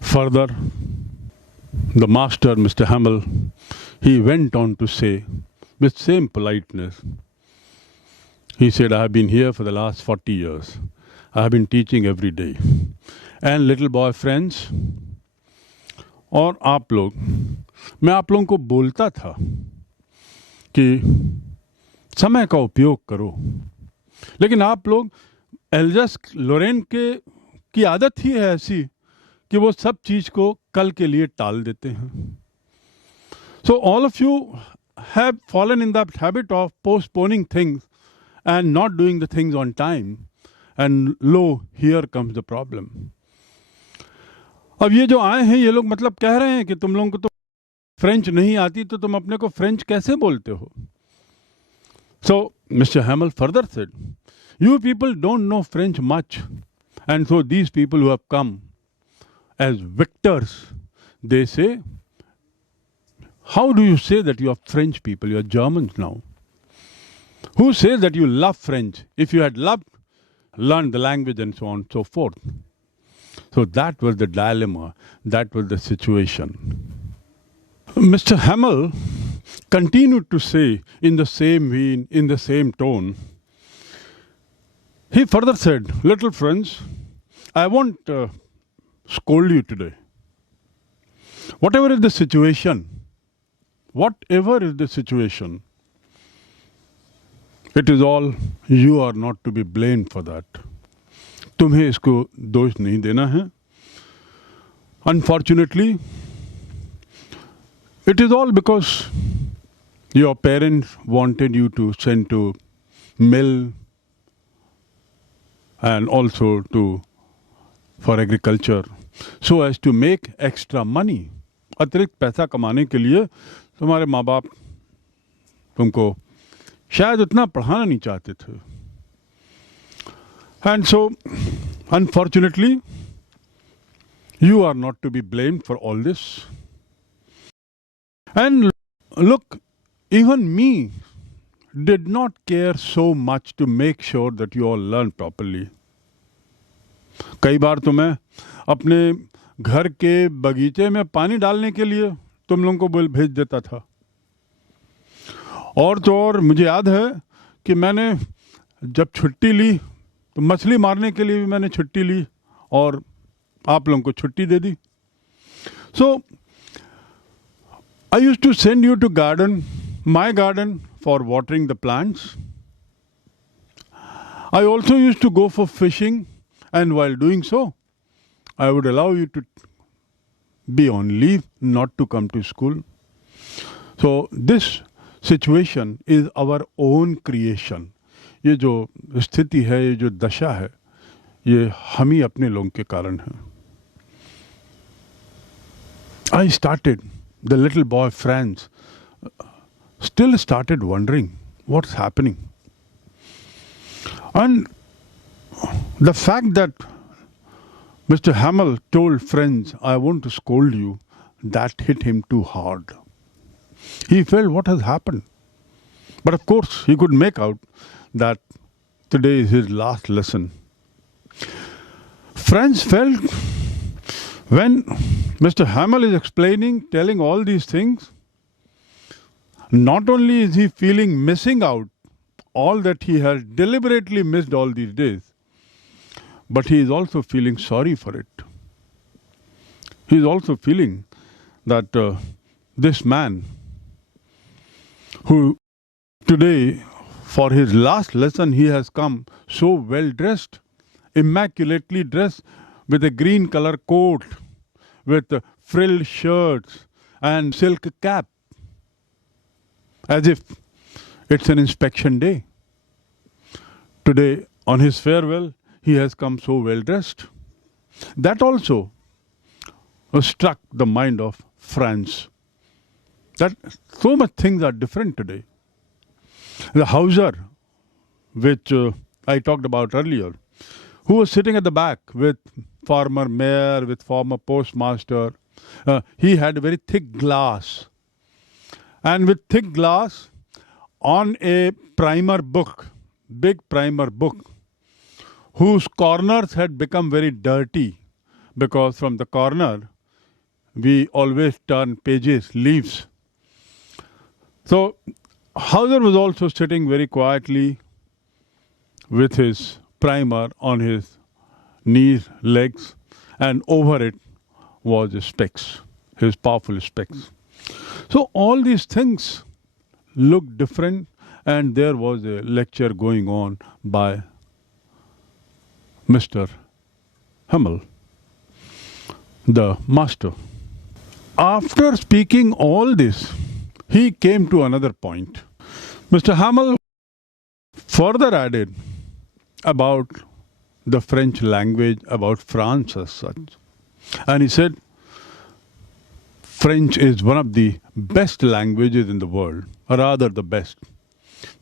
Further, the master, Mr. Hamel, he went on to say, with same politeness, he said, I have been here for the last 40 years. I have been teaching every day. And little boy friends, और आप लोग, मैं आप लोगों को बोलता था कि समय का उपयोग करो, लेकिन आप लोग एल्जस लोरेन की आदत ही है ऐसी कि वो सब चीज़ को कल के लिए टाल देते हैं. So all of you have fallen in that habit of postponing things and not doing the things on time. And lo, here comes the problem. अब ये जो आए हैं ये लोग मतलब कह रहे हैं कि तुम लोगों को तो फ्रेंच नहीं आती तो तुम अपने को फ्रेंच कैसे बोलते हो. So Mr. Hamel further said, you people don't know French much, and so these people who have come as victors, they say, how do you say that you are French people, you are Germans now? Who says that you love French? If you had loved, learned the language and so on and so forth. So that was the dilemma, that was the situation. Mr. Hamel continued to say in the same vein, in the same tone, he further said, little friends, I won't scold you today. Whatever is the situation, it is all, you are not to be blamed for that. तुम्हें इसको दोष नहीं देना है. Unfortunately, it is all because your parents wanted you to send to mill and also for agriculture, so as to make extra money. अतिरिक्त पैसा कमाने के लिए तुम्हारे माँ बाप तुमको शायद उतना पढ़ाना नहीं चाहते थे. And so, unfortunately, you are not to be blamed for all this. And look, even me did not care so much to make sure that you all learn properly. कई बार तो मैं अपने घर के बगीचे में पानी डालने के लिए तुम लोगों को भेज देता था. और तो और मुझे याद है कि मैंने जब छुट्टी ली तो मछली मारने के लिए भी मैंने छुट्टी ली और आप लोगों को छुट्टी दे दी. So I used to send you to my garden for watering the plants. I also used to go for fishing, and while doing so, I would allow you to be on leave, not to come to school. So this situation is our own creation. ये जो स्थिति है, ये जो दशा है, ये हम ही अपने लोगों के कारण है. I started, the little boy Franz still started wondering what's happening. And the fact that Mr. Hamel told Franz, I want to scold you, that hit him too hard. He felt what has happened. But of course, he could make out that today is his last lesson. Franz felt when Mr. Hamel is explaining, telling all these things, not only is he feeling missing out all that he has deliberately missed all these days, but he is also feeling sorry for it. He is also feeling that this man who today for his last lesson he has come so well dressed, immaculately dressed with a green color coat, with frilled shirts and silk cap, as if it's an inspection day. Today, on his farewell, he has come so well dressed. That also struck the mind of Franz. That so much things are different today. The Hauser, which I talked about earlier, who was sitting at the back with former mayor, with former postmaster, he had very thick glass. And with thick glass, on a primer book, big primer book, whose corners had become very dirty because from the corner we always turn pages, leaves. So Hauser was also sitting very quietly with his primer on his knees, legs, and over it was his specs, his powerful specs. So all these things looked different, and there was a lecture going on by Mr. Hamel, the master. After speaking all this, he came to another point. Mr. Hamel further added about the French language, about France as such. And he said, French is one of the best languages in the world, or rather the best.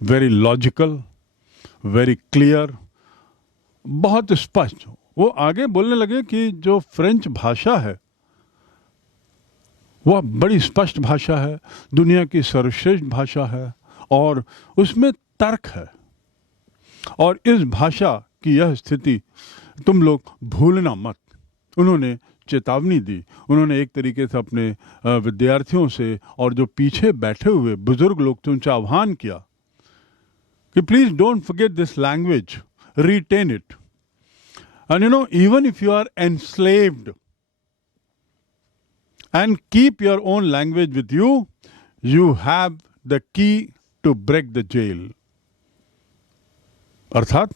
Very logical, very clear, बहुत स्पष्ट. वो आगे बोलने लगे कि जो French भाषा है वह बड़ी स्पष्ट भाषा है, दुनिया की सर्वश्रेष्ठ भाषा है और उसमें तर्क है. और इस भाषा की यह स्थिति तुम लोग भूलना मत. उन्होंने चेतावनी दी. उन्होंने एक तरीके से अपने विद्यार्थियों से और जो पीछे बैठे हुए बुजुर्ग लोग थे उनसे आह्वान किया कि please don't forget this language, retain it. And even if you are enslaved and keep your own language with you, you have the key to break the jail. अर्थात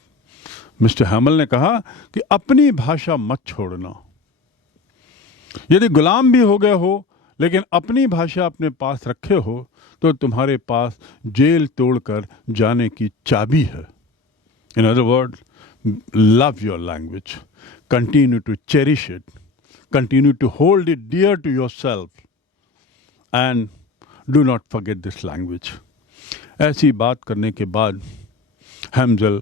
मिस्टर हैमल ने कहा कि अपनी भाषा मत छोड़ना. यदि गुलाम भी हो गए हो लेकिन अपनी भाषा अपने पास रखे हो तो तुम्हारे पास जेल तोड़कर जाने की चाबी है. In other words, love your language. Continue to cherish it. Continue to hold it dear to yourself. And do not forget this language. ऐसी बात करने के बाद हैमज़ल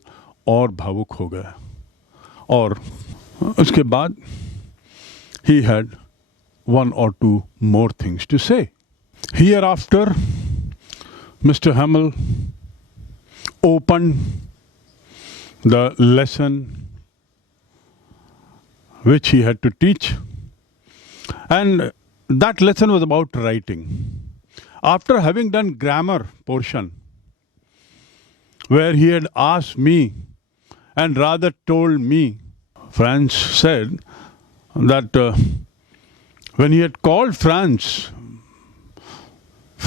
और भावुक हो गया. और उसके बाद he had one or two more things to say. Hereafter, Mr. Hamel opened the lesson which he had to teach, and that lesson was about writing. After having done grammar portion, where he had asked me and rather told me, Franz said that when he had called Franz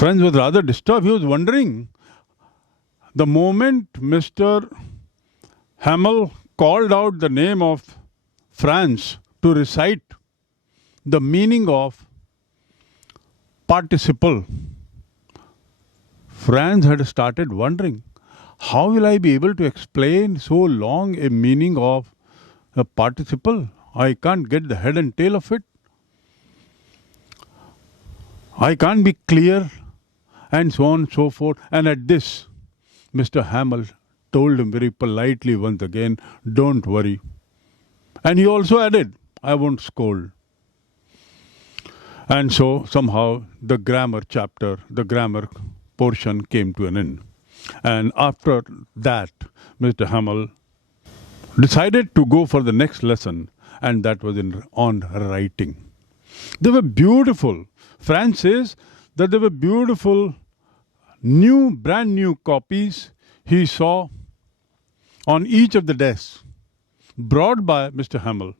was rather disturbed. He was wondering, the moment Mr. Hamel called out the name of Franz to recite the meaning of participle, Franz had started wondering, how will I be able to explain so long a meaning of a participle? I can't get the head and tail of it. I can't be clear, and so on and so forth. And at this, Mr. Hamel told him very politely once again, don't worry. And he also added, I won't scold. And so somehow the grammar chapter, the grammar portion came to an end. And after that, Mr. Hamel decided to go for the next lesson, and that was on writing. They were beautiful. Franz says that there were beautiful, brand new copies he saw on each of the desks, brought by Mr. Hamel.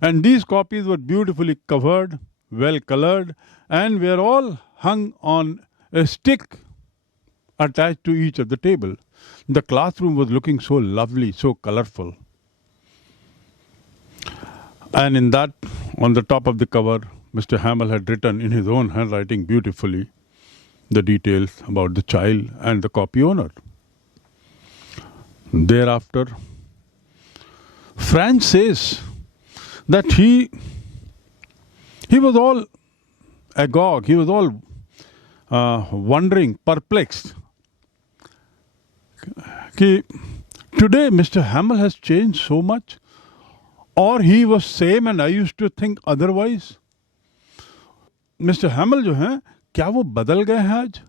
And these copies were beautifully covered, well colored, and were all hung on a stick attached to each of the table. The classroom was looking so lovely, so colorful. And in that, on the top of the cover, Mr. Hamel had written in his own handwriting beautifully the details about the child and the copy owner. Thereafter, Franz says that he was all agog, he was all wondering, perplexed. Today Mr. Hamel has changed so much, or he was same and I used to think otherwise. Mr. Hamel जो हैं क्या वो बदल गए हैं आज?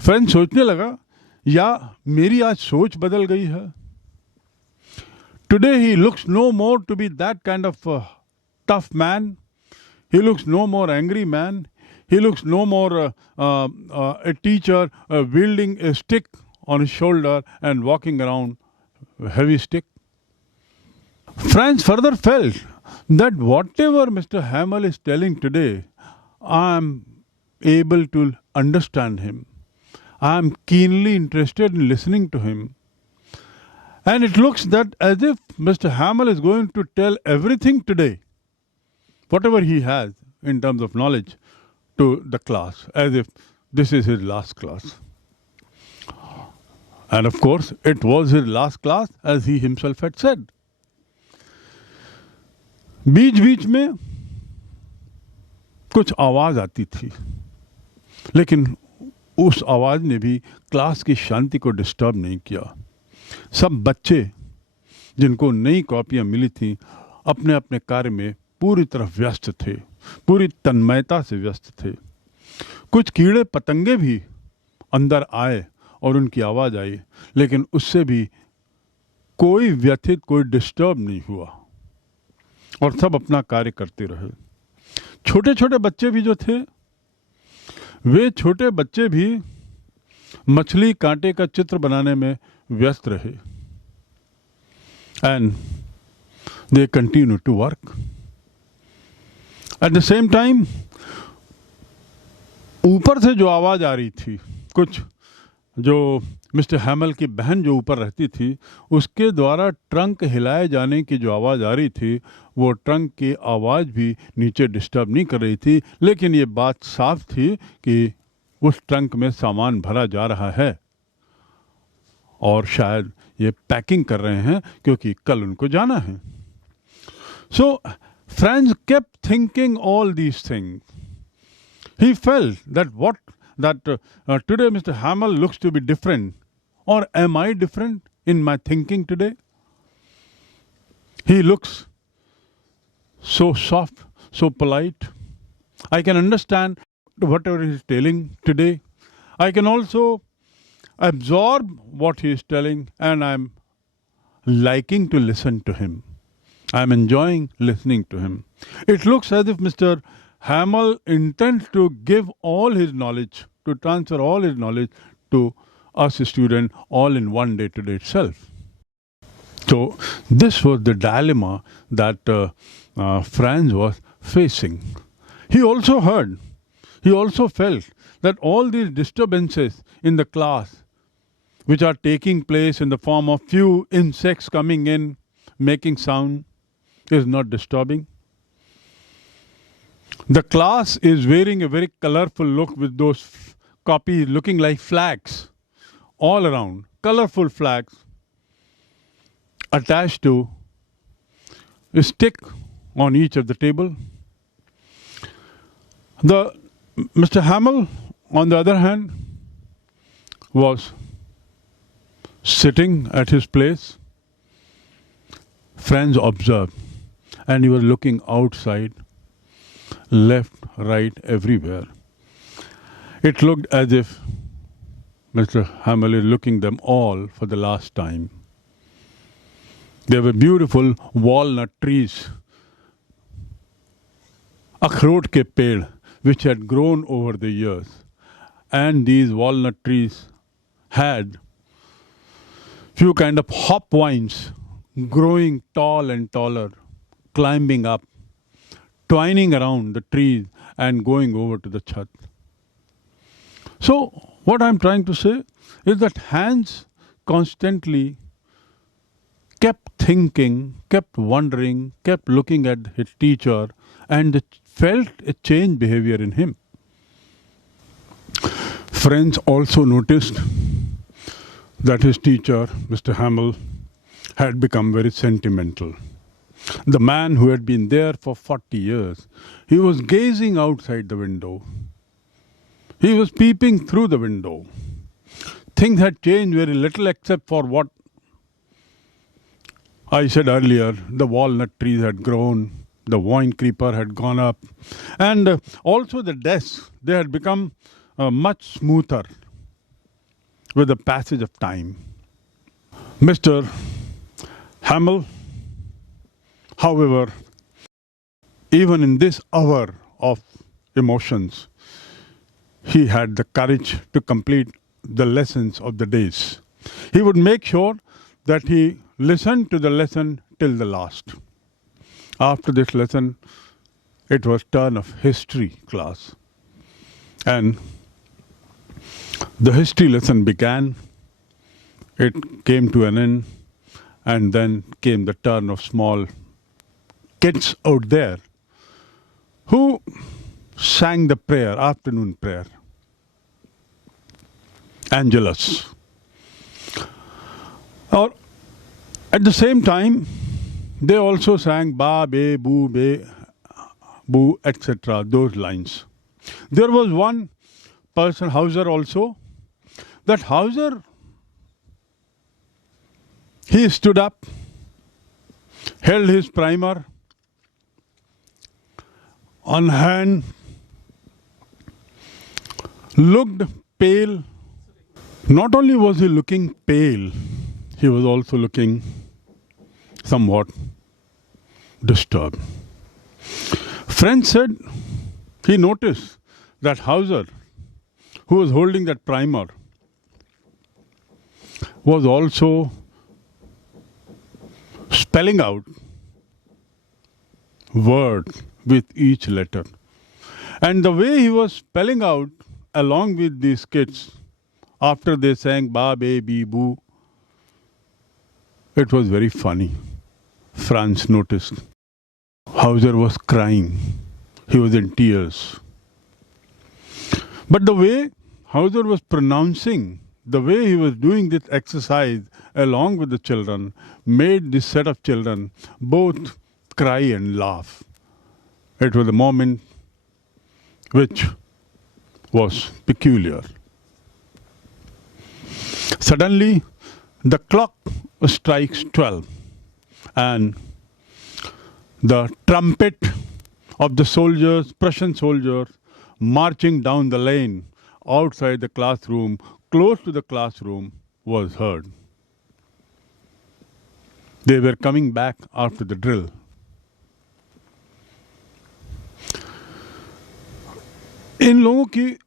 Friend सोचने लगा या मेरी आज सोच बदल गई है. Today he looks no more to be that kind of tough man. He looks no more angry man. He looks no more a teacher wielding a stick on his shoulder and walking around a heavy stick. Franz further felt that whatever Mr. Hamel is telling today, I am able to understand him. I am keenly interested in listening to him. And it looks that as if Mr. Hamel is going to tell everything today, whatever he has in terms of knowledge, to the class, as if this is his last class. And of course, it was his last class, as he himself had said. बीच बीच में कुछ आवाज आती थी, लेकिन उस आवाज ने भी क्लास की शांति को डिस्टर्ब नहीं किया. सब बच्चे जिनको नई कॉपियां मिली थी अपने अपने कार्य में पूरी तरह व्यस्त थे, पूरी तन्मयता से व्यस्त थे. कुछ कीड़े पतंगे भी अंदर आए और उनकी आवाज आई, लेकिन उससे भी कोई व्यथित, कोई डिस्टर्ब नहीं हुआ और सब अपना कार्य करते रहे. छोटे छोटे बच्चे भी जो थे, वे छोटे बच्चे भी मछली कांटे का चित्र बनाने में व्यस्त रहे. And they continue to work. At the same time ऊपर से जो आवाज आ रही थी, कुछ जो मिस्टर हैमल की बहन जो ऊपर रहती थी, उसके द्वारा ट्रंक हिलाए जाने की जो आवाज़ आ रही थी, वो ट्रंक की आवाज़ भी नीचे डिस्टर्ब नहीं कर रही थी. लेकिन ये बात साफ थी कि उस ट्रंक में सामान भरा जा रहा है और शायद ये पैकिंग कर रहे हैं क्योंकि कल उनको जाना है. सो Franz kept thinking all these things. He felt that today Mr. Hamel looks to be different. Or am I different in my thinking today? He looks so soft, so polite. I can understand whatever he is telling today. I can also absorb what he is telling, and I'm liking to listen to him. I'm enjoying listening to him. It looks as if Mr. Hamel intends to give all his knowledge, to transfer all his knowledge to us students all in one day today itself. So this was the dilemma that Franz was facing. He also felt that all these disturbances in the class, which are taking place in the form of few insects coming in, making sound, is not disturbing. The class is wearing a very colorful look with those copies looking like flags all around, colorful flags attached to a stick on each of the table. Mr. Hamel, on the other hand, was sitting at his place. Franz observed, and he was looking outside, left, right, everywhere. It looked as if Mr. Hamel is looking them all for the last time. There were beautiful walnut trees, अखरोट के पेड़, which had grown over the years. And these walnut trees had few kind of hop vines growing tall and taller, climbing up, twining around the trees and going over to the chat. So what I'm trying to say is that Hans constantly kept thinking, kept wondering, kept looking at his teacher, and felt a changed behavior in him. Franz also noticed that his teacher, Mr. Hamel, had become very sentimental. The man who had been there for 40 years, he was gazing outside the window. He was peeping through the window. Things had changed very little except for what I said earlier. The walnut trees had grown, the vine creeper had gone up, and also the desks, they had become much smoother with the passage of time. Mr. Hamel However, even in this hour of emotions, he had the courage to complete the lessons of the days. He would make sure that he listened to the lesson till the last. After this lesson, it was turn of history class. And the history lesson began, it came to an end, and then came the turn of small kids out there who sang the prayer, afternoon prayer, Angelus. Or at the same time, they also sang ba, be, boo, etc., those lines. There was one person, Hauser also, that Hauser, he stood up, held his primer on hand, looked pale. Not only was he looking pale, he was also looking somewhat disturbed. Friends said he noticed that Hauser, who was holding that primer, was also spelling out words with each letter. And the way he was spelling out along with these kids, after they sang ba, be, boo, it was very funny. Franz noticed. Hauser was crying. He was in tears. But the way Hauser was pronouncing, the way he was doing this exercise along with the children, made this set of children both cry and laugh. It was a moment which was peculiar. Suddenly, the clock strikes 12, and the trumpet of the soldiers, Prussian soldiers, marching down the lane outside the classroom, close to the classroom, was heard. They were coming back after the drill. इन लोगों की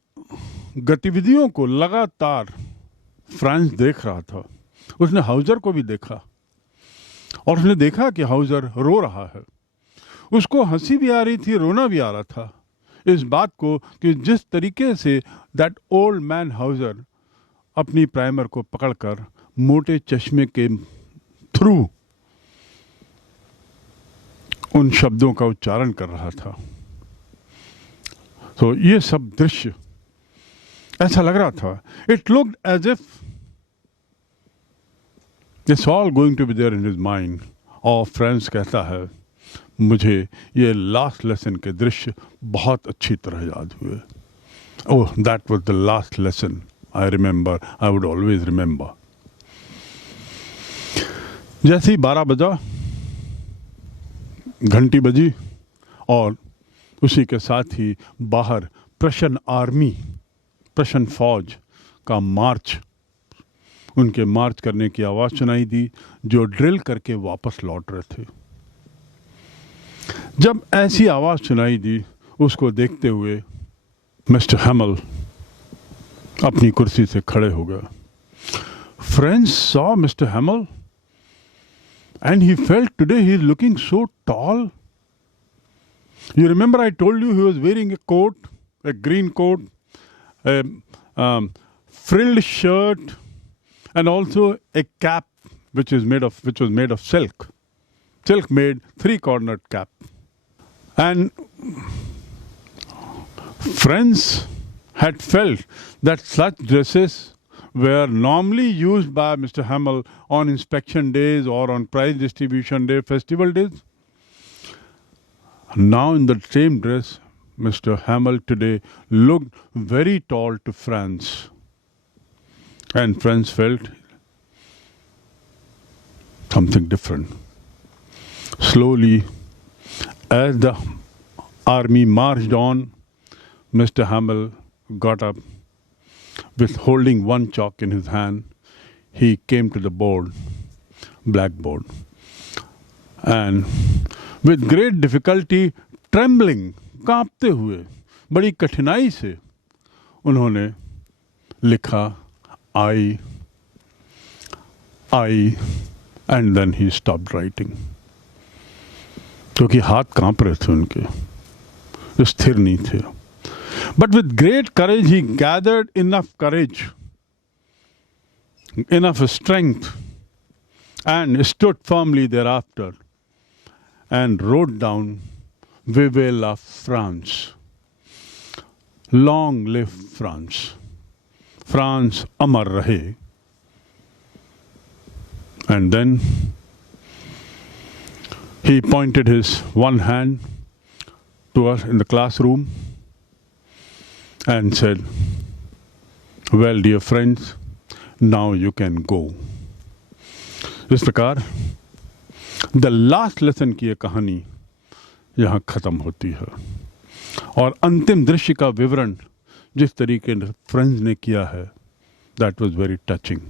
गतिविधियों को लगातार France देख रहा था. उसने Houser को भी देखा और उसने देखा कि हाउजर रो रहा है. उसको हंसी भी आ रही थी, रोना भी आ रहा था इस बात को कि जिस तरीके say that old man Houser अपनी प्राइमर को पकड़कर मोटे चश्मे के थ्रू उन शब्दों का उच्चारण कर रहा था. तो ये सब दृश्य ऐसा लग रहा था. It looked as if it's all going to be there in his mind. और फ्रेंड्स कहता है, मुझे ये लास्ट लेसन के दृश्य बहुत अच्छी तरह याद हुए. Oh, that was the last lesson I remember, I would always remember. जैसे ही 12 बजा, घंटी बजी और उसी के साथ ही बाहर प्रशन आर्मी, प्रशन फौज का मार्च, उनके मार्च करने की आवाज़ सुनाई दी, जो ड्रिल करके वापस लौट रहे थे. जब ऐसी आवाज़ सुनाई दी, उसको देखते हुए मिस्टर हैमल अपनी कुर्सी से खड़े हो गए. Friends saw mister हैमल and he felt today he is looking so tall. You remember I told you he was wearing a coat, a green coat, a frilled shirt, and also a cap which was made of silk. Silk made 3-cornered cap. And friends had felt that such dresses were normally used by Mr. Hamel on inspection days or on prize distribution day, festival days. Now in the same dress, Mr. Hamel today looked very tall to Franz. And Franz felt something different. Slowly, as the army marched on, Mr. Hamel got up. With holding one chalk in his hand, he came to the board, blackboard, and with great difficulty, trembling, कांपते हुए, बड़ी कठिनाई से उन्होंने लिखा I, and then he stopped writing. क्योंकि हाथ कांप रहे थे उनके, स्थिर नहीं थे। But with great courage he gathered enough courage, enough strength, and stood firmly thereafter and wrote down Vive la France. Long live France. France amar rahe. And then he pointed his one hand to us in the classroom and said, well, dear friends, now you can go. इस प्रकार the last lesson की ये कहानी यहाँ ख़त्म होती है। और अंतिम दृश्य का विवरण जिस तरीके से फ्रेंड्स ने किया है, दैट वाज वेरी टचिंग।